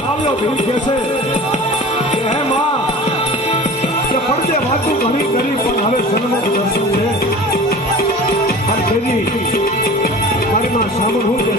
આવ્યો ભીલ કહેશે કે હે માં કે પડદે વાતું ઘણી કરી પણ હવે સન્મુખ દર્શન છે અને તેની મારી માં સાંભળવું કે